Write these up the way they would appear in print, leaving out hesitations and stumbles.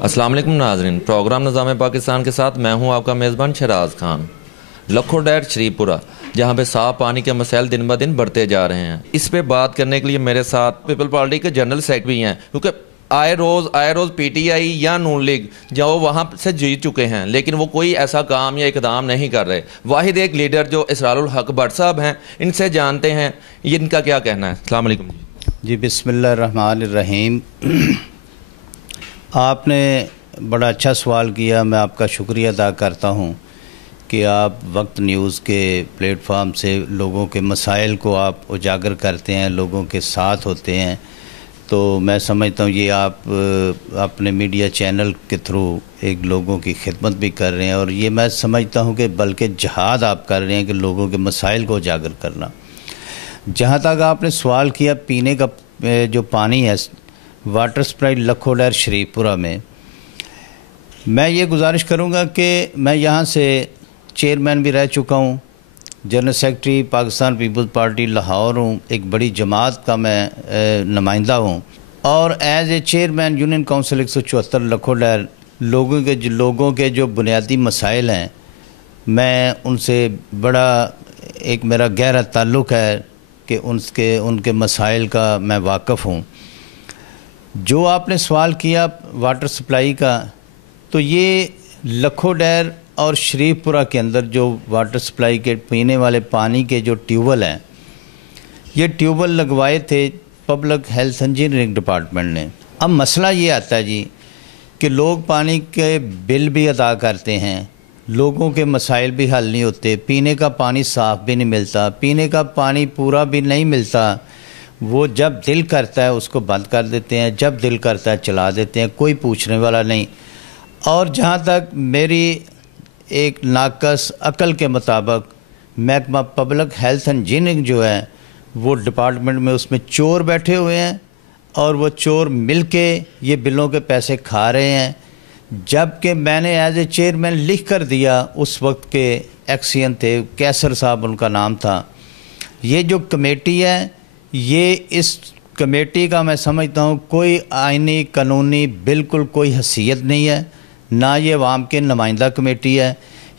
السلام علیکم ناظرین، پروگرام نظام پاکستان کے ساتھ میں ہوں آپ کا میزبان شہراز خان۔ لکھو ڈیر شریف پورہ، جہاں پہ صاف پانی کے مسائل دن بہ دن بڑھتے جا رہے ہیں، اس پہ بات کرنے کے لیے میرے ساتھ پیپل پارٹی کے جنرل سیکرٹری ہیں، کیونکہ آئے روز پی ٹی آئی یا نون لیگ جو وہاں سے جیت چکے ہیں، لیکن وہ کوئی ایسا کام یا اقدام نہیں کر رہے۔ واحد ایک لیڈر جو اسرار الحق بٹ صاحب ہیں، ان سے جانتے ہیں یہ ان کا کیا کہنا ہے۔ السلام علیکم جی، بسم اللہ الرحمن الرحیم۔ آپ نے بڑا اچھا سوال کیا، میں آپ کا شکریہ ادا کرتا ہوں کہ آپ وقت نیوز کے پلیٹ فارم سے لوگوں کے مسائل کو آپ اجاگر کرتے ہیں، لوگوں کے ساتھ ہوتے ہیں، تو میں سمجھتا ہوں یہ آپ اپنے میڈیا چینل کے تھرو ایک لوگوں کی خدمت بھی کر رہے ہیں، اور یہ میں سمجھتا ہوں کہ بلکہ جہاد آپ کر رہے ہیں کہ لوگوں کے مسائل کو اجاگر کرنا۔ جہاں تک آپ نے سوال کیا پینے کا جو پانی ہے واٹر سپلائی لکھو ڈیر شریف پورہ میں یہ گزارش کروں گا کہ میں یہاں سے چیئرمین بھی رہ چکا ہوں، جنرل سیکرٹری پاکستان پیپلز پارٹی لاہور ہوں، ایک بڑی جماعت کا میں نمائندہ ہوں، اور as a chairman union council 174 لکھو ڈیر لوگوں کے جو بنیادی مسائل ہیں، میں ان سے بڑا ایک میرا گہرا تعلق ہے کہ ان کے مسائل کا میں واقف ہوں۔ جو آپ نے سوال کیا واٹر سپلائی کا، تو یہ لکھو ڈیر اور شریف پورہ کے اندر جو واٹر سپلائی کے پینے والے پانی کے جو ٹیوبل ہیں، یہ ٹیوبل لگوائے تھے پبلک ہیلتھ انجینئرنگ ڈپارٹمنٹ نے۔ اب مسئلہ یہ آتا ہے جی کہ لوگ پانی کے بل بھی ادا کرتے ہیں، لوگوں کے مسائل بھی حل نہیں ہوتے، پینے کا پانی صاف بھی نہیں ملتا، پینے کا پانی پورا بھی نہیں ملتا، وہ جب دل کرتا ہے اس کو بند کر دیتے ہیں، جب دل کرتا ہے چلا دیتے ہیں، کوئی پوچھنے والا نہیں۔ اور جہاں تک میری ایک ناقص عقل کے مطابق محکمہ پبلک ہیلتھ انجینئرنگ جو ہے وہ ڈپارٹمنٹ میں اس میں چور بیٹھے ہوئے ہیں، اور وہ چور مل کے یہ بلوں کے پیسے کھا رہے ہیں، جبکہ میں نے ایز اے چیئرمین لکھ کر دیا، اس وقت کے ایکسین تھے کیسر صاحب ان کا نام تھا۔ یہ جو کمیٹی ہے، یہ اس کمیٹی کا میں سمجھتا ہوں کوئی آئینی قانونی بالکل کوئی حیثیت نہیں ہے، نہ یہ عوام کے نمائندہ کمیٹی ہے،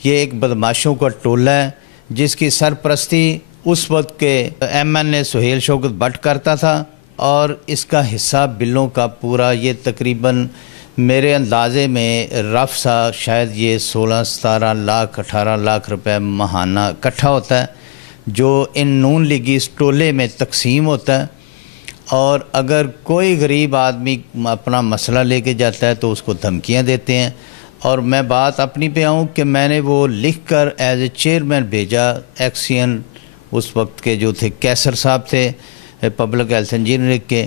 یہ ایک بدماشوں کا ٹولہ ہے جس کی سرپرستی اس وقت کے M N A Sohail Shaukat Butt کرتا تھا، اور اس کا حصہ بلوں کا پورا یہ تقریباً میرے اندازے میں رف سا شاید یہ 16-17 لاکھ 18 لاکھ روپے ماہانہ اکٹھا ہوتا ہے، جو ان نون لیگی اس ٹولے میں تقسیم ہوتا ہے۔ اور اگر کوئی غریب آدمی اپنا مسئلہ لے کے جاتا ہے تو اس کو دھمکیاں دیتے ہیں۔ اور میں بات اپنی پہ آؤں کہ میں نے وہ لکھ کر ایز اے چیئرمین بھیجا، ایکسین اس وقت کے جو تھے کیسر صاحب تھے پبلک ہیلتھ انجینئرنگ کے،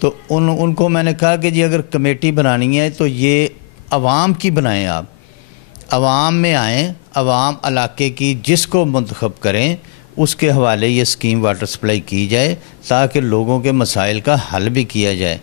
تو ان کو میں نے کہا کہ جی اگر کمیٹی بنانی ہے تو یہ عوام کی بنائیں، آپ عوام میں آئیں، عوام علاقے کی جس کو منتخب کریں اس کے حوالے یہ اسکیم واٹر سپلائی کی جائے تاکہ لوگوں کے مسائل کا حل بھی کیا جائے۔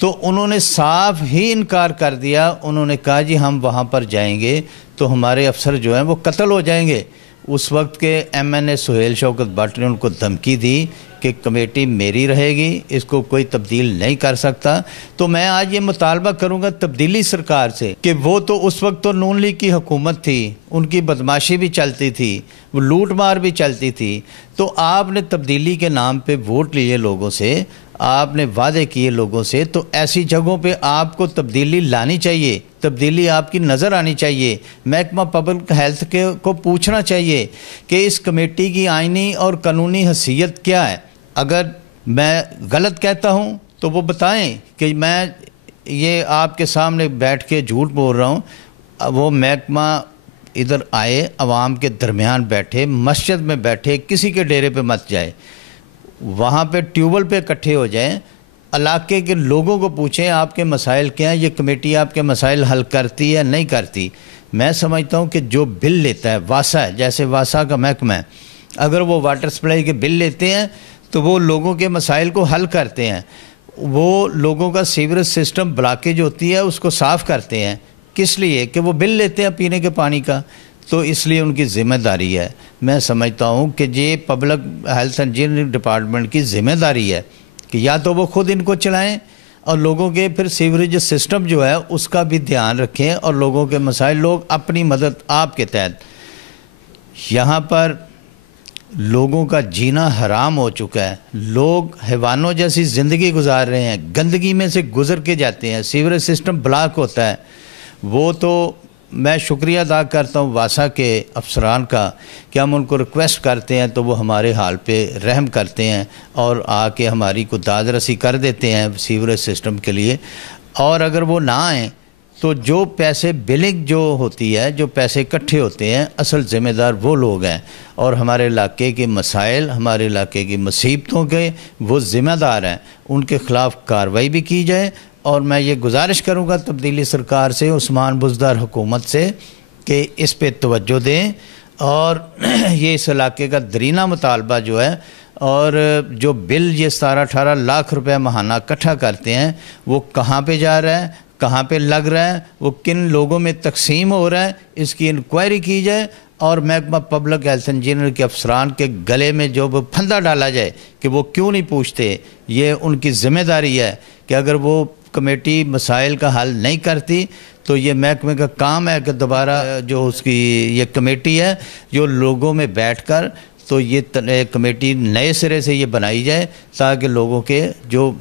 تو انہوں نے صاف ہی انکار کر دیا، انہوں نے کہا جی ہم وہاں پر جائیں گے تو ہمارے افسر جو ہیں وہ قتل ہو جائیں گے۔ اس وقت کے M N A Sohail Shaukat Butt نے ان کو دھمکی دی کہ کمیٹی میری رہے گی، اس کو کوئی تبدیل نہیں کر سکتا۔ تو میں آج یہ مطالبہ کروں گا تبدیلی سرکار سے کہ وہ تو اس وقت تو نون لیگ کی حکومت تھی، ان کی بدماشی بھی چلتی تھی، وہ لوٹ مار بھی چلتی تھی، تو آپ نے تبدیلی کے نام پہ ووٹ لیے لوگوں سے، آپ نے وعدے کیے لوگوں سے، تو ایسی جگہوں پہ آپ کو تبدیلی لانی چاہیے، تبدیلی آپ کی نظر آنی چاہیے۔ محکمہ پبلک ہیلتھ کو پوچھنا چاہیے کہ اس کمیٹی کی آئینی اور قانونی حیثیت کیا ہے۔ اگر میں غلط کہتا ہوں تو وہ بتائیں کہ میں یہ آپ کے سامنے بیٹھ کے جھوٹ بول رہا ہوں۔ وہ محکمہ ادھر آئے، عوام کے درمیان بیٹھے، مسجد میں بیٹھے، کسی کے ڈیرے پہ مت جائے، وہاں پہ ٹیوبل پہ اکٹھے ہو جائیں، علاقے کے لوگوں کو پوچھیں آپ کے مسائل کیا ہیں، یہ کمیٹی آپ کے مسائل حل کرتی ہے نہیں کرتی۔ میں سمجھتا ہوں کہ جو بل لیتا ہے واسا ہے، جیسے واسا کا محکمہ ہے، اگر وہ واٹر سپلائی کے بل لیتے ہیں تو وہ لوگوں کے مسائل کو حل کرتے ہیں، وہ لوگوں کا سیوریج سسٹم بلاکیج ہوتی ہے اس کو صاف کرتے ہیں، کس لیے کہ وہ بل لیتے ہیں پینے کے پانی کا، تو اس لیے ان کی ذمہ داری ہے۔ میں سمجھتا ہوں کہ یہ پبلک ہیلتھ انجینئرنگ ڈپارٹمنٹ کی ذمہ داری ہے کہ یا تو وہ خود ان کو چلائیں، اور لوگوں کے پھر سیوریج سسٹم جو ہے اس کا بھی دھیان رکھیں اور لوگوں کے مسائل لوگ اپنی مدد آپ کے تحت. یہاں پر لوگوں کا جینا حرام ہو چکا ہے. لوگ حیوانوں جیسی زندگی گزار رہے ہیں, گندگی میں سے گزر کے جاتے ہیں, سیوریج سسٹم بلاک ہوتا ہے. وہ تو میں شکریہ ادا کرتا ہوں واسا کے افسران کا کہ ہم ان کو ریکویسٹ کرتے ہیں تو وہ ہمارے حال پہ رحم کرتے ہیں اور آ کے ہماری کو داد رسی کر دیتے ہیں سیوریج سسٹم کے لیے. اور اگر وہ نہ آئیں تو جو پیسے بلنگ جو ہوتی ہے, جو پیسے اکٹھے ہوتے ہیں, اصل ذمہ دار وہ لوگ ہیں اور ہمارے علاقے کے مسائل, ہمارے علاقے کی مصیبتوں کے وہ ذمہ دار ہیں. ان کے خلاف کارروائی بھی کی جائے. اور میں یہ گزارش کروں گا تبدیلی سرکار سے, عثمان بزدار حکومت سے, کہ اس پہ توجہ دیں اور یہ اس علاقے کا درینہ مطالبہ جو ہے اور جو بل یہ 17-18 لاکھ روپے ماہانہ اکٹھا کرتے ہیں وہ کہاں پہ جا رہا ہے, کہاں پہ لگ رہا ہے, وہ کن لوگوں میں تقسیم ہو رہا ہے, اس کی انکوائری کی جائے. اور محکمہ پبلک ہیلتھ انجینئر کے افسران کے گلے میں جو وہ پھندا ڈالا جائے کہ وہ کیوں نہیں پوچھتے. یہ ان کی ذمہ داری ہے کہ اگر وہ کمیٹی مسائل کا حل نہیں کرتی تو یہ محکمے کا کام ہے کہ دوبارہ جو اس کی یہ کمیٹی ہے جو لوگوں میں بیٹھ کر تو یہ کمیٹی نئے سرے سے یہ بنائی جائے تاکہ لوگوں کے جو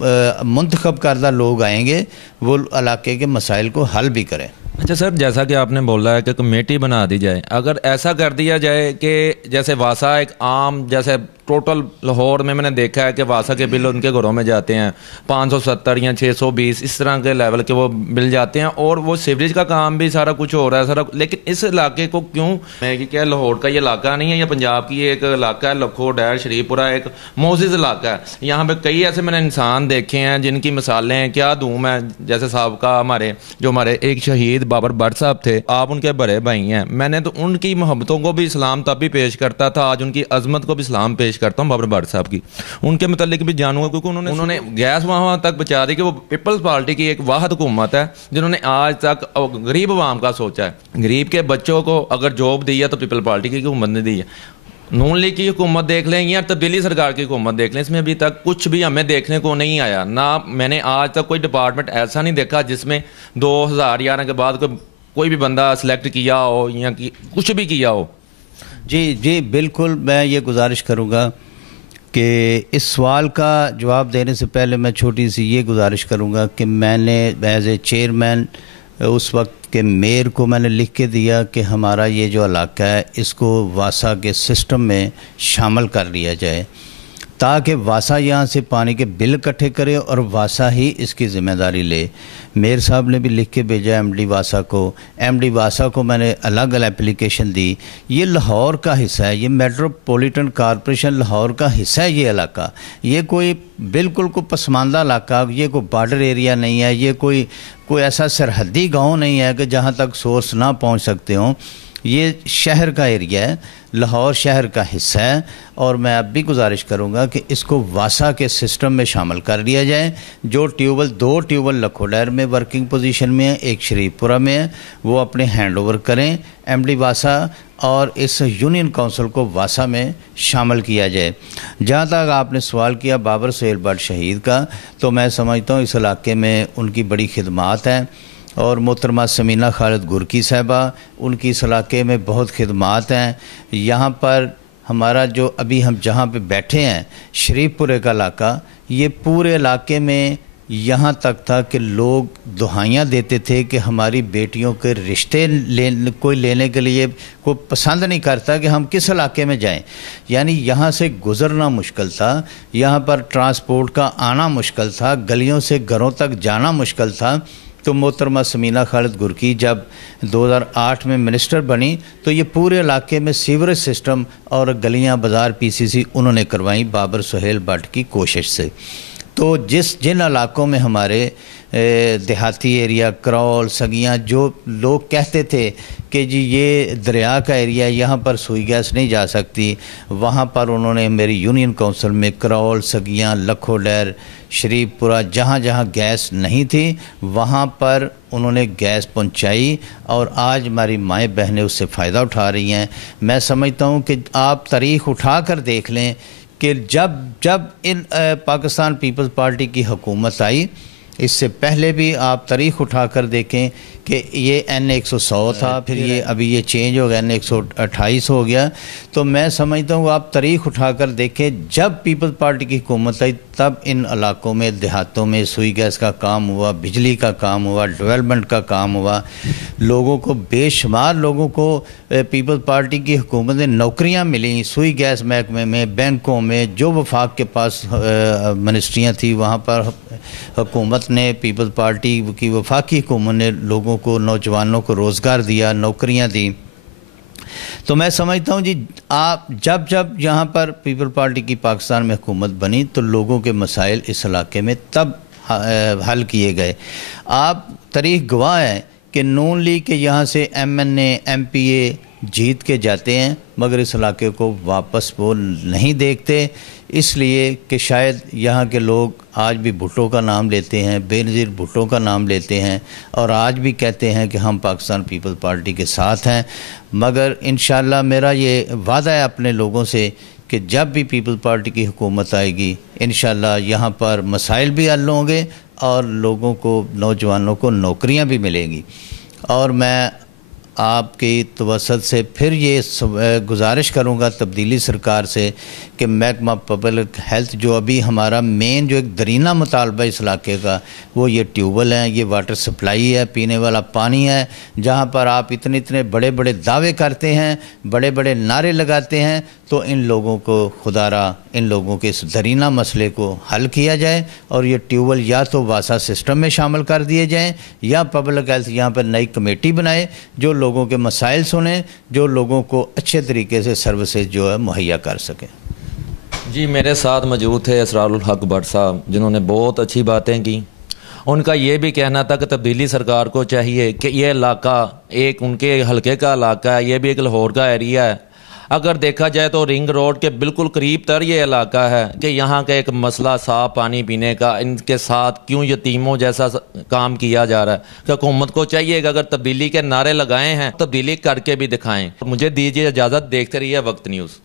منتخب کردہ لوگ آئیں گے وہ علاقے کے مسائل کو حل بھی کریں. اچھا سر, جیسا کہ آپ نے بولا ہے کہ کمیٹی بنا دی جائے, اگر ایسا کر دیا جائے کہ جیسے واسا ایک عام, جیسے ٹوٹل لاہور میں نے دیکھا ہے کہ واسا کے بل ان کے گھروں میں جاتے ہیں 570 یا 620 اس طرح کے لیول کے وہ بل جاتے ہیں اور وہ سیوریج کا کام بھی سارا کچھ ہو رہا ہے سارا. لیکن اس علاقے کو کیوں, میں کہ کیا لاہور کا یہ علاقہ نہیں ہے, یہ پنجاب کی ایک علاقہ ہے, لکھو ڈیر شریف پورہ ایک معزز علاقہ ہے. یہاں پہ کئی ایسے میں نے انسان دیکھے ہیں جن کی مثالیں ہیں کیا دوں میں, جیسے سابقہ ہمارے ایک شہید بابر بٹ صاحب تھے, آپ ان کے بڑے بھائی ہیں. میں نے تو ان کی محبتوں کو بھی اسلام تب بھی پیش کرتا تھا, آج ان کی عظمت کو بھی اسلام پیش کرتا ہوں. بابر بٹ صاحب کی ان کے متعلق بھی جانوں گا کیونکہ انہوں نے گیس وہاں تک پہنچا دی کہ وہ پیپلز پارٹی کی ایک واحد حکومت ہے جنہوں نے آج تک غریب عوام کا سوچا ہے. غریب کے بچوں کو اگر جاب دی ہے تو پیپل پارٹی کی حکومت نے دی ہے. نون لیگ کی حکومت دیکھ لیں یا تبدیلی سرکار کی حکومت دیکھ لیں, اس میں ابھی تک کچھ بھی ہمیں دیکھنے کو نہیں آیا. نہ میں نے آج تک کوئی ڈپارٹمنٹ ایسا نہیں دیکھا جس میں 2011 کے بعد کوئی بھی بندہ سلیکٹ کیا ہو یا کچھ بھی کیا ہو. جی بالکل, میں یہ گزارش کروں گا کہ اس سوال کا جواب دینے سے پہلے میں چھوٹی سی یہ گزارش کروں گا کہ میں نے ایز اے چیئرمین اس وقت کے میئر کو میں نے لکھ کے دیا کہ ہمارا یہ جو علاقہ ہے اس کو واسا کے سسٹم میں شامل کر لیا جائے تاکہ واسا یہاں سے پانی کے بل اکٹھے کرے اور واسا ہی اس کی ذمہ داری لے. میئر صاحب نے بھی لکھ کے بھیجا ایم ڈی واسا کو میں نے الگ اپلیکیشن دی. یہ لاہور کا حصہ ہے, یہ میٹروپولیٹن کارپوریشن لاہور کا حصہ ہے یہ علاقہ. یہ کوئی بالکل کوئی پسماندہ علاقہ, یہ کوئی بارڈر ایریا نہیں ہے, یہ کوئی ایسا سرحدی گاؤں نہیں ہے کہ جہاں تک سورس نہ پہنچ سکتے ہوں. یہ شہر کا ایریا ہے, لاہور شہر کا حصہ ہے اور میں اب بھی گزارش کروں گا کہ اس کو واسا کے سسٹم میں شامل کر لیا جائے. جو دو ٹیوبل لکھو ڈیر میں ورکنگ پوزیشن میں ہیں, ایک شریف پورہ میں ہے, وہ اپنے ہینڈ اوور کریں ایم ڈی واسا اور اس یونین کونسل کو واسا میں شامل کیا جائے. جہاں تک آپ نے سوال کیا بابر سہیل بٹ شہید کا, تو میں سمجھتا ہوں اس علاقے میں ان کی بڑی خدمات ہیں اور محترمہ سمینہ خالد گرکی صاحبہ ان کی اس علاقے میں بہت خدمات ہیں. یہاں پر ہمارا جو ابھی ہم جہاں پہ بیٹھے ہیں شریف پورے کا علاقہ, یہ پورے علاقے میں یہاں تک تھا کہ لوگ دہائیاں دیتے تھے کہ ہماری بیٹیوں کے رشتے کوئی لینے کے لیے کوئی پسند نہیں کرتا کہ ہم کس علاقے میں جائیں. یعنی یہاں سے گزرنا مشکل تھا, یہاں پر ٹرانسپورٹ کا آنا مشکل تھا, گلیوں سے گھروں تک جانا مشکل تھا. تو محترمہ سمینہ خالد گرکی جب 2008 میں منسٹر بنی تو یہ پورے علاقے میں سیوریج سسٹم اور گلیاں بازار پی سی سی انہوں نے کروائیں بابر سہیل بٹ کی کوشش سے. تو جن علاقوں میں ہمارے دیہاتی ایریا کرول سگیاں جو لوگ کہتے تھے کہ جی یہ دریا کا ایریا یہاں پر سوئی گیس نہیں جا سکتی, وہاں پر انہوں نے میری یونین کونسل میں کرول سگیاں لکھو ڈیر شریف پورہ جہاں جہاں گیس نہیں تھی وہاں پر انہوں نے گیس پہنچائی اور آج ہماری مائیں بہنیں اس سے فائدہ اٹھا رہی ہیں. میں سمجھتا ہوں کہ آپ تاریخ اٹھا کر دیکھ لیں کہ جب ان پاکستان پیپلز پارٹی کی حکومت آئی اس سے پہلے بھی آپ تاریخ اٹھا کر دیکھیں کہ یہ N100 تھا، پھر یہ ابھی یہ چینج ہو گیا N128 ہو گیا. تو میں سمجھتا ہوں آپ تاریخ اٹھا کر دیکھیں، جب پیپلز پارٹی کی حکومت آئی تب ان علاقوں میں، دیہاتوں میں سوئی گیس کا کام ہوا، بجلی کا کام ہوا، ڈیولپمنٹ کا کام ہوا. لوگوں کو، بے شمار لوگوں کو پیپلز پارٹی کی حکومت نے نوکریاں ملیں، سوئی گیس محکمے میں، بینکوں میں، جو وفاق کے پاس منسٹریاں تھیں وہاں پر حکومت نے، پیپلز پارٹی کی وفاقی حکومت نے لوگوں کو، نوجوانوں کو روزگار دیا، نوکریاں دیں. تو میں سمجھتا ہوں جی آپ جب یہاں پر پیپل پارٹی کی پاکستان میں حکومت بنی تو لوگوں کے مسائل اس علاقے میں تب حل کیے گئے. آپ تاریخ گواہ ہیں کہ نون لیگ کے یہاں سے MNA MPA جیت کے جاتے ہیں مگر اس علاقے کو واپس وہ نہیں دیکھتے، اس لیے کہ شاید یہاں کے لوگ آج بھی بھٹو کا نام لیتے ہیں، بے نظیر بھٹو کا نام لیتے ہیں، اور آج بھی کہتے ہیں کہ ہم پاکستان پیپل پارٹی کے ساتھ ہیں. مگر انشاءاللہ میرا یہ وعدہ ہے اپنے لوگوں سے کہ جب بھی پیپل پارٹی کی حکومت آئے گی انشاءاللہ یہاں پر مسائل بھی حل ہوں گے اور لوگوں کو، نوجوانوں کو نوکریاں بھی ملیں گی. اور میں آپ کی توسط سے پھر یہ گزارش کروں گا تبدیلی سرکار سے کہ محکمہ پبلک ہیلتھ، جو ابھی ہمارا مین جو ایک درینہ مطالبہ اس علاقے کا، وہ یہ ٹیوبل ہیں، یہ واٹر سپلائی ہے، پینے والا پانی ہے، جہاں پر آپ اتنے بڑے بڑے دعوے کرتے ہیں، بڑے بڑے نعرے لگاتے ہیں، تو ان لوگوں کو خدا را ان لوگوں کے اس درینہ مسئلے کو حل کیا جائے اور یہ ٹیوبل یا تو واسا سسٹم میں شامل کر دیے جائیں یا پبلک ہیلتھ یہاں پر نئی کمیٹی بنائے جو لوگوں کے مسائل سنیں، جو لوگوں کو اچھے طریقے سے سروسز جو ہے مہیا کر سکیں. جی میرے ساتھ موجود تھے اسرار الحق بٹ صاحب جنہوں نے بہت اچھی باتیں کی. ان کا یہ بھی کہنا تھا کہ تبدیلی سرکار کو چاہیے کہ یہ علاقہ ایک ان کے حلقے کا علاقہ ہے، یہ بھی ایک لاہور کا ایریا ہے. اگر دیکھا جائے تو رنگ روڈ کے بالکل قریب تر یہ علاقہ ہے کہ یہاں کا ایک مسئلہ صاف پانی پینے کا، ان کے ساتھ کیوں یتیموں جیسا کام کیا جا رہا ہے. کہ حکومت کو چاہیے کہ اگر تبدیلی کے نعرے لگائے ہیں تبدیلی کر کے بھی دکھائیں. مجھے دیجیے اجازت، دیکھتے رہیے وقت نیوز.